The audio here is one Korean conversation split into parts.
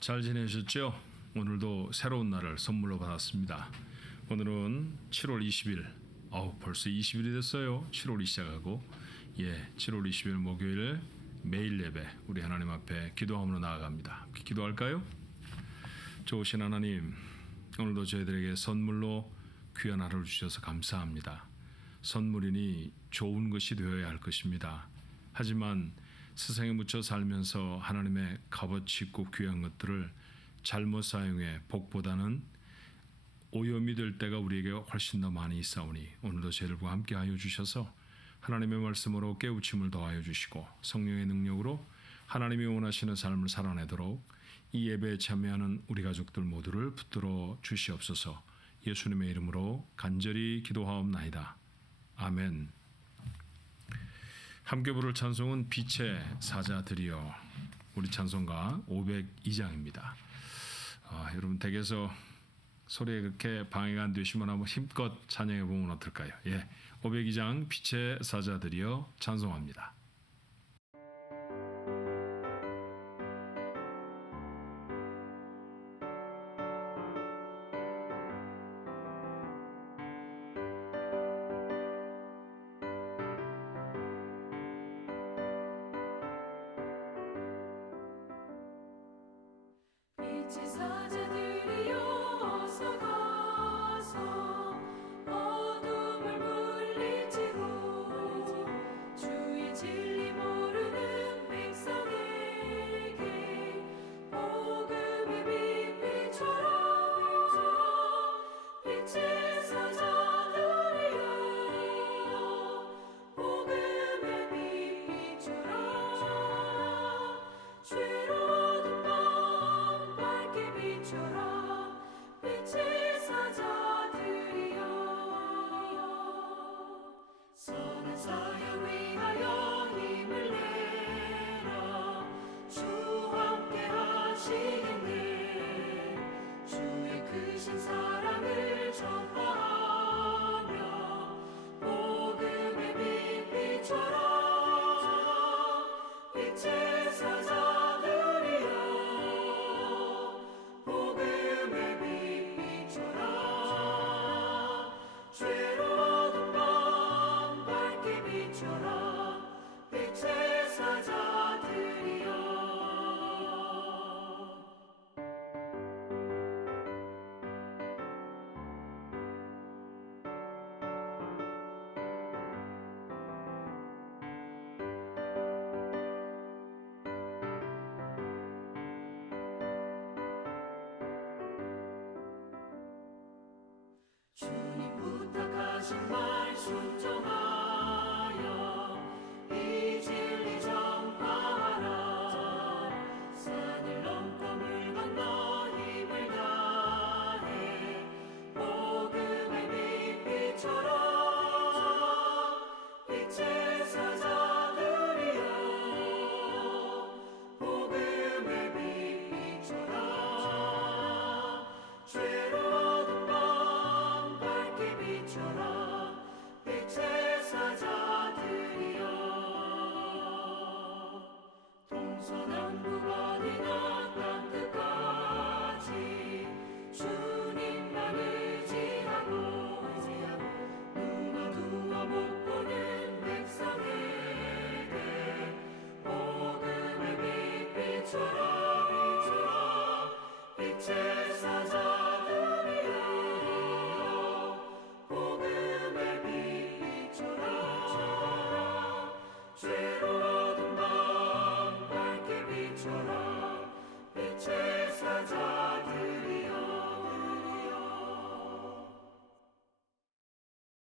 잘 지내셨죠? 오늘도 새로운 날을 선물로 받았습니다. 오늘은 7월 20일. 벌써 20일이 됐어요. 7월이 시작하고 7월 20일 목요일 매일 예배 우리 하나님 앞에 기도함으로 나아갑니다. 함께 기도할까요? 좋으신 하나님, 오늘도 저희들에게 선물로 귀한 하루를 주셔서 감사합니다. 선물이니 좋은 것이 되어야 할 것입니다. 하지만 세상에 묻혀 살면서 하나님의 값어치 있고 귀한 것들을 잘못 사용해 복보다는 오염이 될 때가 우리에게 훨씬 더 많이 있사오니 오늘도 저희들과 함께하여 주셔서 하나님의 말씀으로 깨우침을 더하여 주시고 성령의 능력으로 하나님이 원하시는 삶을 살아내도록 이 예배에 참여하는 우리 가족들 모두를 붙들어 주시옵소서. 예수님의 이름으로 간절히 기도하옵나이다. 아멘. 함께 부를 찬송은 빛의 사자들이여, 우리 찬송가 502장입니다. 여러분 댁에서 소리에 그렇게 방해가 안 되시면 한번 힘껏 찬양해 보면 어떨까요? 502장 빛의 사자들이여 찬송합니다.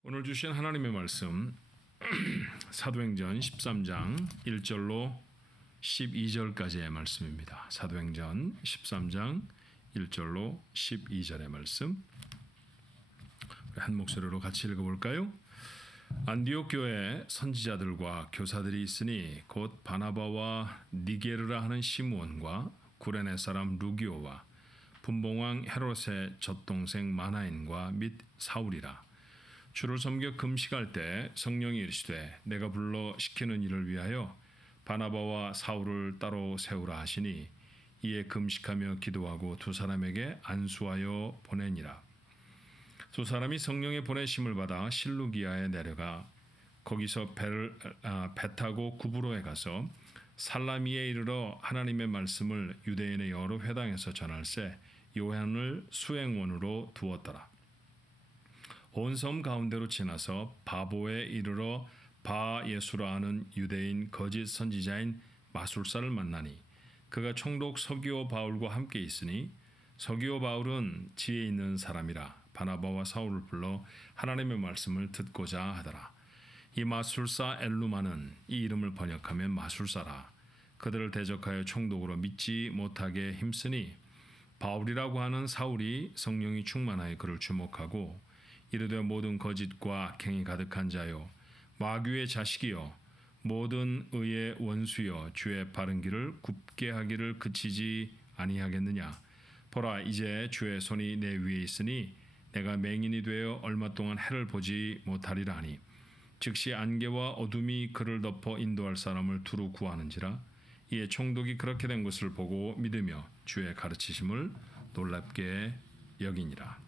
오늘 주신 하나님의 말씀 사도행전 13장 1절로 12절까지의 말씀입니다. 사도행전 13장 1절로 12절의 말씀 한 목소리로 같이 읽어볼까요? 안디옥 교회에 선지자들과 교사들이 있으니 곧 바나바와 니게르라 하는 시므온과 구레네 사람 루기오와 분봉왕 헤롯의 젖동생 마나인과 및 사울이라. 주를 섬겨 금식할 때 성령이 이르시되 내가 불러 시키는 일을 위하여 바나바와 사울을 따로 세우라 하시니 이에 금식하며 기도하고 두 사람에게 안수하여 보내니라. 두 사람이 성령의 보내심을 받아 실루기아에 내려가 거기서 배 타고 구브로에 가서 살라미에 이르러 하나님의 말씀을 유대인의 여러 회당에서 전할세 요한을 수행원으로 두었더라. 온 섬 가운데로 지나서 바보에 이르러 바 예수라 하는 유대인 거짓 선지자인 마술사를 만나니 그가 총독 서기오 바울과 함께 있으니 서기오 바울은 지혜 있는 사람이라 바나바와 사울을 불러 하나님의 말씀을 듣고자 하더라. 이 마술사 엘루마는 이 이름을 번역하면 마술사라. 그들을 대적하여 총독으로 믿지 못하게 힘쓰니 바울이라고 하는 사울이 성령이 충만하여 그를 주목하고 이르되 모든 거짓과 악행이 가득한 자요 마귀의 자식이요 모든 의의 원수여 주의 바른 길을 굽게 하기를 그치지 아니하겠느냐. 보라 이제 주의 손이 내 위에 있으니 내가 맹인이 되어 얼마 동안 해를 보지 못하리라 하니 즉시 안개와 어둠이 그를 덮어 인도할 사람을 두루 구하는지라. 이에 총독이 그렇게 된 것을 보고 믿으며 주의 가르치심을 놀랍게 여기니라.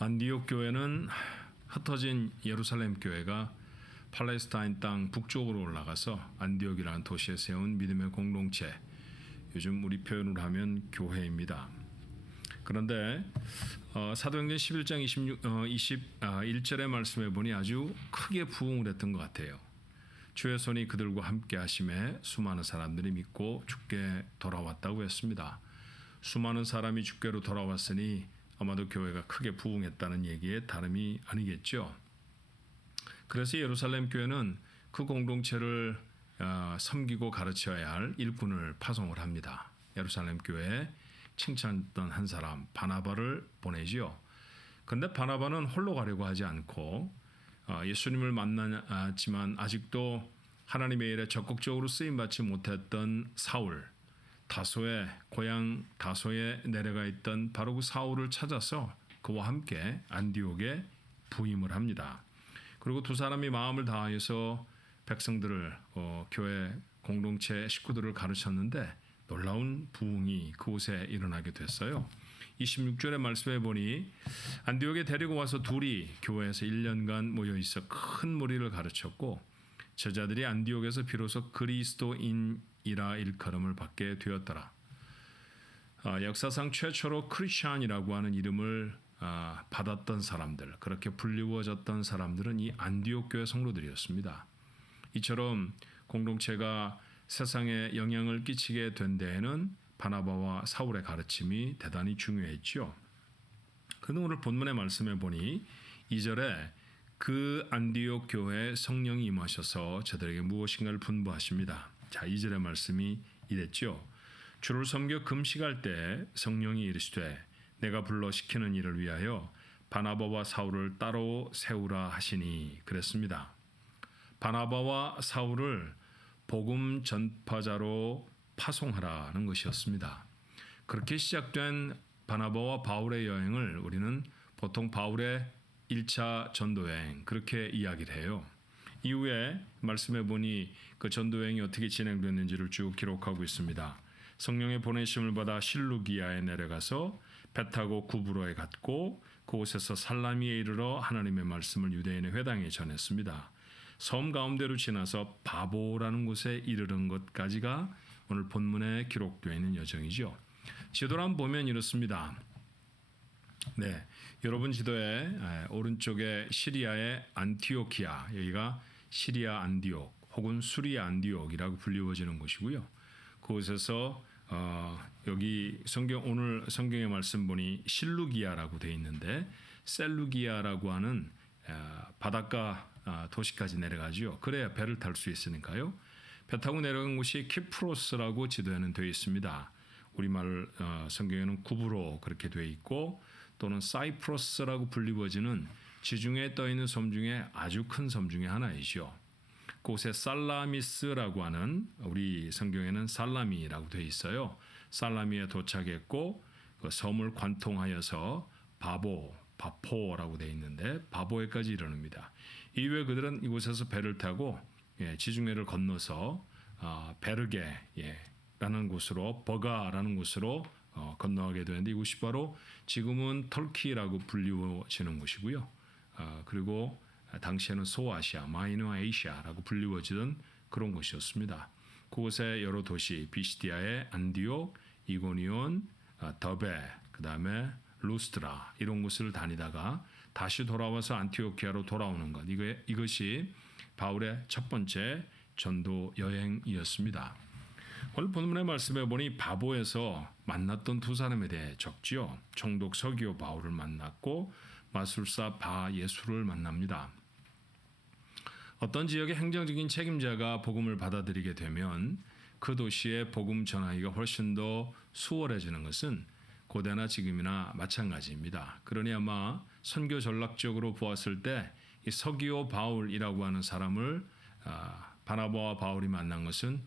안디옥 교회는 흩어진 예루살렘 교회가 팔레스타인 땅 북쪽으로 올라가서 안디옥이라는 도시에 세운 믿음의 공동체, 요즘 우리 표현으로 하면 교회입니다. 그런데 사도행전 11장 21절의 말씀에 보니 아주 크게 부흥을 했던 것 같아요. 주의 손이 그들과 함께 하심에 수많은 사람들이 믿고 주께 돌아왔다고 했습니다. 수많은 사람이 주께로 돌아왔으니 아마도 교회가 크게 부흥했다는 얘기에 다름이 아니겠죠. 그래서 예루살렘 교회는 그 공동체를 섬기고 가르쳐야 할 일꾼을 파송을 합니다. 예루살렘 교회에 칭찬했던 한 사람 바나바를 보내지요. 그런데 바나바는 홀로 가려고 하지 않고 예수님을 만났지만 아직도 하나님의 일에 적극적으로 쓰임받지 못했던 사울, 고향 다소에 내려가 있던 바로 그 사울을 찾아서 그와 함께 안디옥에 부임을 합니다. 그리고 두 사람이 마음을 다하여서 백성들을 교회 공동체 식구들을 가르쳤는데 놀라운 부흥이 그곳에 일어나게 됐어요. 26절의 말씀에 보니 안디옥에 데리고 와서 둘이 교회에서 1년간 모여 있어 큰 무리를 가르쳤고 제자들이 안디옥에서 비로소 그리스도인이라 일컬음을 받게 되었더라. 역사상 최초로 크리스찬이라고 하는 이름을 받았던 사람들, 그렇게 불리워졌던 사람들은 이 안디옥 교회 성도들이었습니다. 이처럼 공동체가 세상에 영향을 끼치게 된 데에는 바나바와 사울의 가르침이 대단히 중요했죠. 그런데 오늘 본문의 말씀에 보니 2절에 그 안디옥 교회에 성령이 임하셔서 저들에게 무엇인가를 분부하십니다. 자, 2절의 말씀이 이랬죠. 주를 섬겨 금식할 때 성령이 이르시되 내가 불러 시키는 일을 위하여 바나바와 사울을 따로 세우라 하시니 그랬습니다. 바나바와 사울을 복음 전파자로 파송하라는 것이었습니다. 그렇게 시작된 바나바와 바울의 여행을 우리는 보통 바울의 1차 전도여행 그렇게 이야기를 해요. 이후에 말씀해 보니 그 전도여행이 어떻게 진행됐는지를 쭉 기록하고 있습니다. 성령의 보내심을 받아 실루기아에 내려가서 배 타고 구브로에 갔고 그곳에서 살라미에 이르러 하나님의 말씀을 유대인의 회당에 전했습니다. 섬 가운데로 지나서 바보라는 곳에 이르는 것까지가 오늘 본문에 기록되어 있는 여정이죠. 지도를 한번 보면 이렇습니다. 네, 여러분 지도에 오른쪽에 시리아의 안티오키아, 여기가 시리아 안디옥 혹은 수리아 안디옥이라고 불리워지는 곳이고요. 그곳에서 여기 오늘 성경의 말씀 보니 실루기아라고 되어 있는데 셀루기아라고 하는 바닷가 도시까지 내려가지요. 그래야 배를 탈 수 있으니까요. 배 타고 내려간 곳이 키프로스라고 지도에는 되어 있습니다. 우리말 성경에는 구브로 그렇게 되어 있고 또는 사이프러스라고 불리워지는 지중해에 떠 있는 섬 중에 아주 큰 섬 중에 하나이죠. 그곳에 살라미스라고 하는 우리 성경에는 살라미라고 되어 있어요. 살라미에 도착했고 그 섬을 관통하여서 바포라고 되어 있는데 바보에까지 이르릅니다. 이후에 그들은 이곳에서 배를 타고 지중해를 건너서 베르게 라는 곳으로 버가라는 곳으로 건너가게 되는데 이곳이 바로 지금은 터키라고 불리워지는 곳이고요. 그리고 당시에는 소아시아, 마이너 아시아라고 불리워지던 그런 곳이었습니다. 그곳에 여러 도시 비시디아의 안디옥, 이고니온, 더베, 그 다음에 루스트라 이런 곳을 다니다가 다시 돌아와서 안티오키아로 돌아오는 것 이것이 바울의 첫 번째 전도 여행이었습니다. 오늘 본문의 말씀에 보니 바보에서 만났던 두 사람에 대해 적지요. 총독 서기오 바울을 만났고 마술사 바 예수를 만납니다. 어떤 지역의 행정적인 책임자가 복음을 받아들이게 되면 그 도시의 복음 전하기가 훨씬 더 수월해지는 것은 고대나 지금이나 마찬가지입니다. 그러니 아마 선교 전략적으로 보았을 때 이 서기오 바울이라고 하는 사람을 바나바와 바울이 만난 것은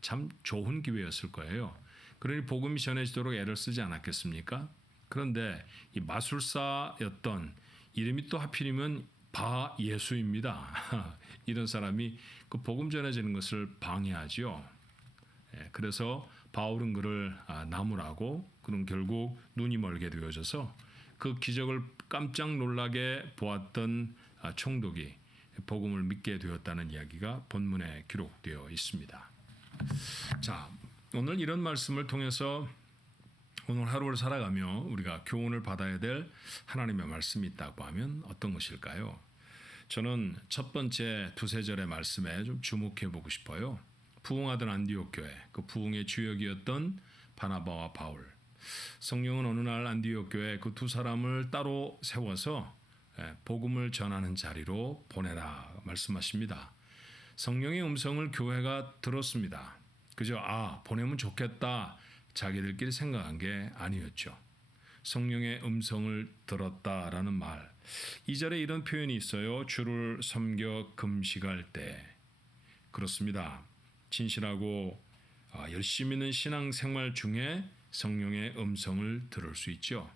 참 좋은 기회였을 거예요. 그러니 복음이 전해지도록 애를 쓰지 않았겠습니까? 그런데 이 마술사였던 이름이 또 하필이면 바 예수입니다. 이런 사람이 그 복음 전해지는 것을 방해하지요. 그래서 바울은 그를 나무라고 그는 결국 눈이 멀게 되어져서 그 기적을 깜짝 놀라게 보았던 총독이 복음을 믿게 되었다는 이야기가 본문에 기록되어 있습니다. 자, 오늘 이런 말씀을 통해서 오늘 하루를 살아가며 우리가 교훈을 받아야 될 하나님의 말씀이 있다고 하면 어떤 것일까요? 저는 첫 번째 두세 절의 말씀에 좀 주목해 보고 싶어요. 부흥하던 안디옥 교회, 그 부흥의 주역이었던 바나바와 바울. 성령은 어느 날 안디옥 교회 그 두 사람을 따로 세워서 복음을 전하는 자리로 보내라 말씀하십니다. 성령의 음성을 교회가 들었습니다. 그저 보내면 좋겠다 자기들끼리 생각한 게 아니었죠. 성령의 음성을 들었다라는 말. 2절에 이런 표현이 있어요. 주를 섬겨 금식할 때. 그렇습니다. 진실하고 열심히 있는 신앙생활 중에 성령의 음성을 들을 수 있죠.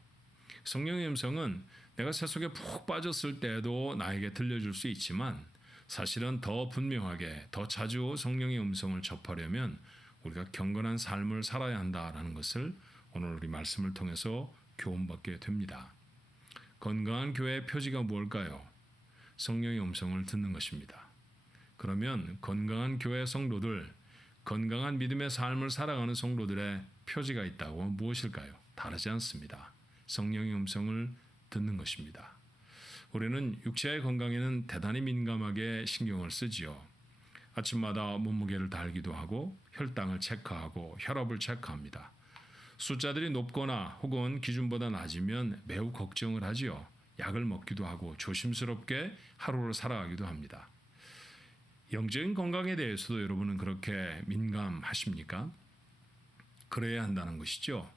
성령의 음성은 내가 세속에 푹 빠졌을 때에도 나에게 들려줄 수 있지만 사실은 더 분명하게 더 자주 성령의 음성을 접하려면 우리가 경건한 삶을 살아야 한다라는 것을 오늘 우리 말씀을 통해서 교훈받게 됩니다. 건강한 교회의 표지가 뭘까요? 성령의 음성을 듣는 것입니다. 그러면 건강한 교회 성도들, 건강한 믿음의 삶을 살아가는 성도들의 표지가 있다고 하면 무엇일까요? 다르지 않습니다. 성령의 음성을 듣는 것입니다. 우리는 육체의 건강에는 대단히 민감하게 신경을 쓰지요. 아침마다 몸무게를 달기도 하고 혈당을 체크하고 혈압을 체크합니다. 숫자들이 높거나 혹은 기준보다 낮으면 매우 걱정을 하지요. 약을 먹기도 하고 조심스럽게 하루를 살아가기도 합니다. 영적인 건강에 대해서도 여러분은 그렇게 민감하십니까? 그래야 한다는 것이죠.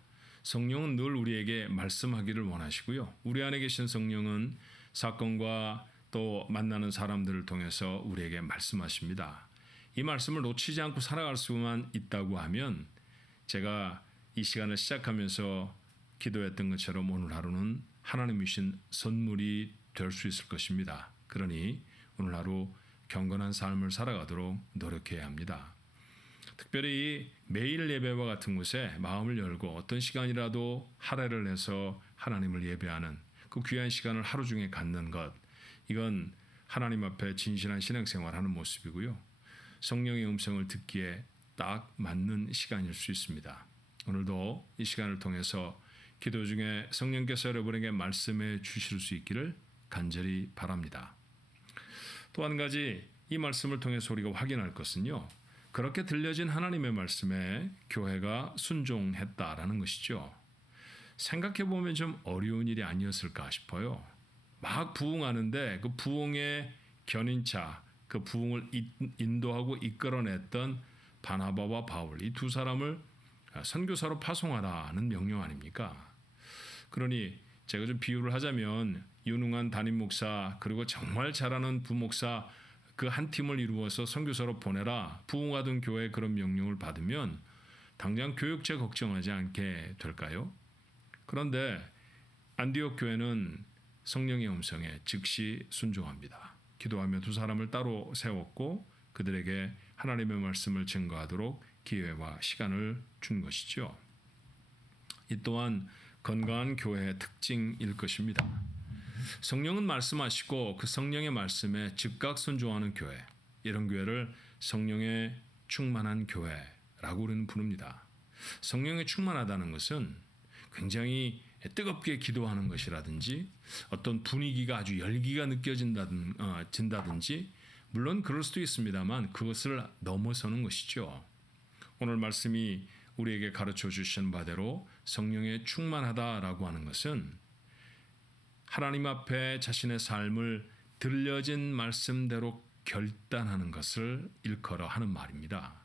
성령은 늘 우리에게 말씀하기를 원하시고요. 우리 안에 계신 성령은 사건과 또 만나는 사람들을 통해서 우리에게 말씀하십니다. 이 말씀을 놓치지 않고 살아갈 수만 있다고 하면 제가 이 시간을 시작하면서 기도했던 것처럼 오늘 하루는 하나님이 주신 선물이 될 수 있을 것입니다. 그러니 오늘 하루 경건한 삶을 살아가도록 노력해야 합니다. 특별히 매일 예배와 같은 곳에 마음을 열고 어떤 시간이라도 할애를 해서 하나님을 예배하는 그 귀한 시간을 하루 중에 갖는 것, 이건 하나님 앞에 진실한 신앙생활하는 모습이고요. 성령의 음성을 듣기에 딱 맞는 시간일 수 있습니다. 오늘도 이 시간을 통해서 기도 중에 성령께서 여러분에게 말씀해 주실 수 있기를 간절히 바랍니다. 또 한 가지 이 말씀을 통해서 우리가 확인할 것은요. 그렇게 들려진 하나님의 말씀에 교회가 순종했다라는 것이죠. 생각해보면 좀 어려운 일이 아니었을까 싶어요. 막 부흥하는데 그 부흥의 견인차, 그 부흥을 인도하고 이끌어냈던 바나바와 바울, 이 두 사람을 선교사로 파송하라는 명령 아닙니까? 그러니 제가 좀 비유를 하자면 유능한 담임 목사 그리고 정말 잘하는 부목사 그 한 팀을 이루어서 선교사로 보내라, 부흥하던 교회에 그런 명령을 받으면 당장 교육제 걱정하지 않게 될까요? 그런데 안디옥 교회는 성령의 음성에 즉시 순종합니다. 기도하며 두 사람을 따로 세웠고 그들에게 하나님의 말씀을 증거하도록 기회와 시간을 준 것이죠. 이 또한 건강한 교회의 특징일 것입니다. 성령은 말씀하시고 그 성령의 말씀에 즉각 순종하는 교회, 이런 교회를 성령에 충만한 교회라고 우리는 부릅니다. 성령에 충만하다는 것은 굉장히 뜨겁게 기도하는 것이라든지 어떤 분위기가 아주 열기가 느껴진다든지 물론 그럴 수도 있습니다만 그것을 넘어서는 것이죠. 오늘 말씀이 우리에게 가르쳐 주신 바대로 성령에 충만하다라고 하는 것은 하나님 앞에 자신의 삶을 들려진 말씀대로 결단하는 것을 일컬어 하는 말입니다.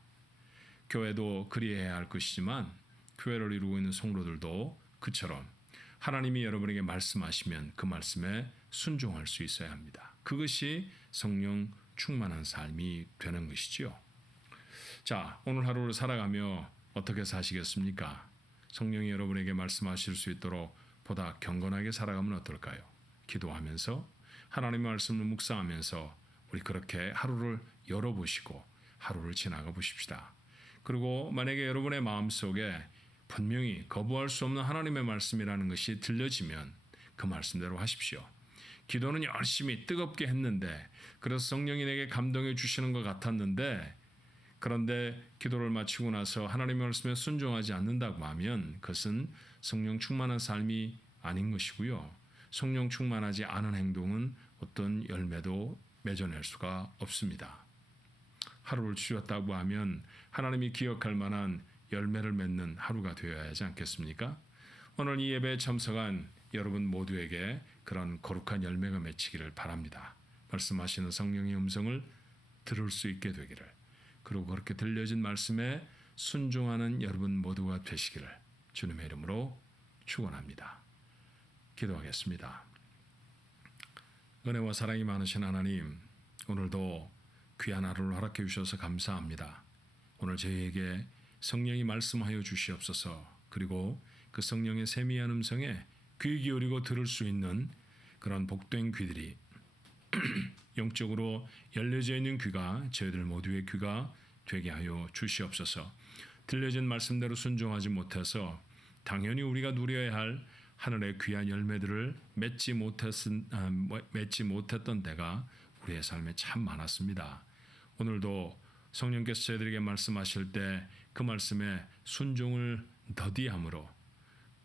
교회도 그리해야 할 것이지만 교회를 이루고 있는 성도들도 그처럼 하나님이 여러분에게 말씀하시면 그 말씀에 순종할 수 있어야 합니다. 그것이 성령 충만한 삶이 되는 것이지요. 자, 오늘 하루를 살아가며 어떻게 사시겠습니까? 성령이 여러분에게 말씀하실 수 있도록 보다 경건하게 살아가면 어떨까요? 기도하면서 하나님의 말씀을 묵상하면서 우리 그렇게 하루를 열어보시고 하루를 지나가 보십시다. 그리고 만약에 여러분의 마음속에 분명히 거부할 수 없는 하나님의 말씀이라는 것이 들려지면 그 말씀대로 하십시오. 기도는 열심히 뜨겁게 했는데 그래서 성령이 내게 감동해 주시는 것 같았는데 그런데 기도를 마치고 나서 하나님의 말씀에 순종하지 않는다고 하면 그것은 성령 충만한 삶이 아닌 것이고요. 성령 충만하지 않은 행동은 어떤 열매도 맺어낼 수가 없습니다. 하루를 주셨다고 하면 하나님이 기억할 만한 열매를 맺는 하루가 되어야 하지 않겠습니까? 오늘 이 예배에 참석한 여러분 모두에게 그런 거룩한 열매가 맺히기를 바랍니다. 말씀하시는 성령의 음성을 들을 수 있게 되기를, 그리고 그렇게 들려진 말씀에 순종하는 여러분 모두가 되시기를 주님의 이름으로 축원합니다. 기도하겠습니다. 은혜와 사랑이 많으신 하나님, 오늘도 귀한 하루를 허락해 주셔서 감사합니다. 오늘 저희에게 성령이 말씀하여 주시옵소서. 그리고 그 성령의 세미한 음성에 귀 기울이고 들을 수 있는 그런 복된 귀들이 영적으로 열려져 있는 귀가 저희들 모두의 귀가 되게 하여 주시옵소서. 들려진 말씀대로 순종하지 못해서 당연히 우리가 누려야 할 하늘의 귀한 열매들을 맺지 못했던 때가 우리의 삶에 참 많았습니다. 오늘도 성령께서 저희들에게 말씀하실 때 그 말씀에 순종을 더디함으로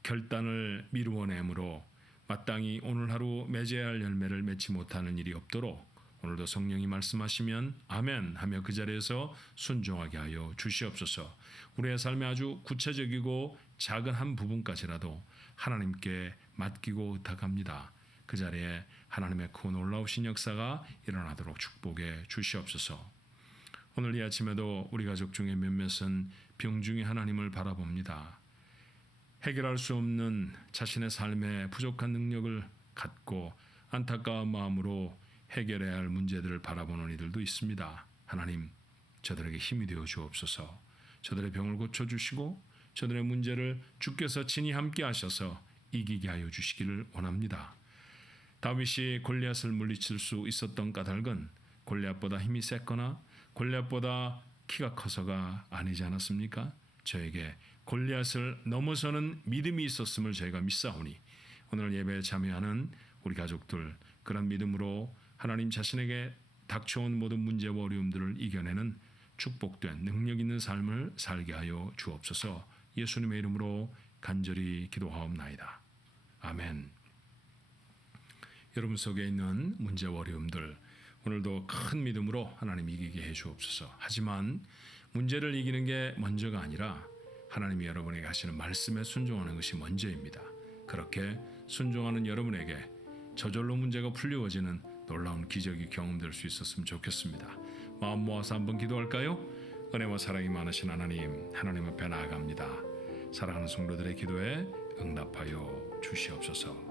결단을 미루어냄으로 마땅히 오늘 하루 맺어야 할 열매를 맺지 못하는 일이 없도록 오늘도 성령이 말씀하시면 아멘 하며 그 자리에서 순종하게 하여 주시옵소서. 우리의 삶에 아주 구체적이고 작은 한 부분까지라도 하나님께 맡기고 의탁합니다. 그 자리에 하나님의 그 놀라우신 역사가 일어나도록 축복해 주시옵소서. 오늘 이 아침에도 우리 가족 중에 몇몇은 병중에 하나님을 바라봅니다. 해결할 수 없는 자신의 삶에 부족한 능력을 갖고 안타까운 마음으로 해결해야 할 문제들을 바라보는 이들도 있습니다. 하나님, 저들에게 힘이 되어 주옵소서. 저들의 병을 고쳐주시고 저들의 문제를 주께서 친히 함께 하셔서 이기게 하여 주시기를 원합니다. 다윗이 골리앗을 물리칠 수 있었던 까닭은 골리앗보다 힘이 셌거나 골리앗보다 키가 커서가 아니지 않았습니까? 저에게 골리앗을 넘어서는 믿음이 있었음을 저희가 믿사오니 오늘 예배에 참여하는 우리 가족들 그런 믿음으로 하나님 자신에게 닥쳐온 모든 문제와 어려움들을 이겨내는 축복된 능력 있는 삶을 살게 하여 주옵소서. 예수님의 이름으로 간절히 기도하옵나이다. 아멘. 여러분 속에 있는 문제와 어려움들 오늘도 큰 믿음으로 하나님 이기게 해 주옵소서. 하지만 문제를 이기는 게 먼저가 아니라 하나님이 여러분에게 하시는 말씀에 순종하는 것이 먼저입니다. 그렇게 순종하는 여러분에게 저절로 문제가 풀려지는 놀라운 기적이 경험될 수 있었으면 좋겠습니다. 마음 모아서 한번 기도할까요? 은혜와 사랑이 많으신 하나님 앞에 나아갑니다. 사랑하는 성도들의 기도에 응답하여 주시옵소서.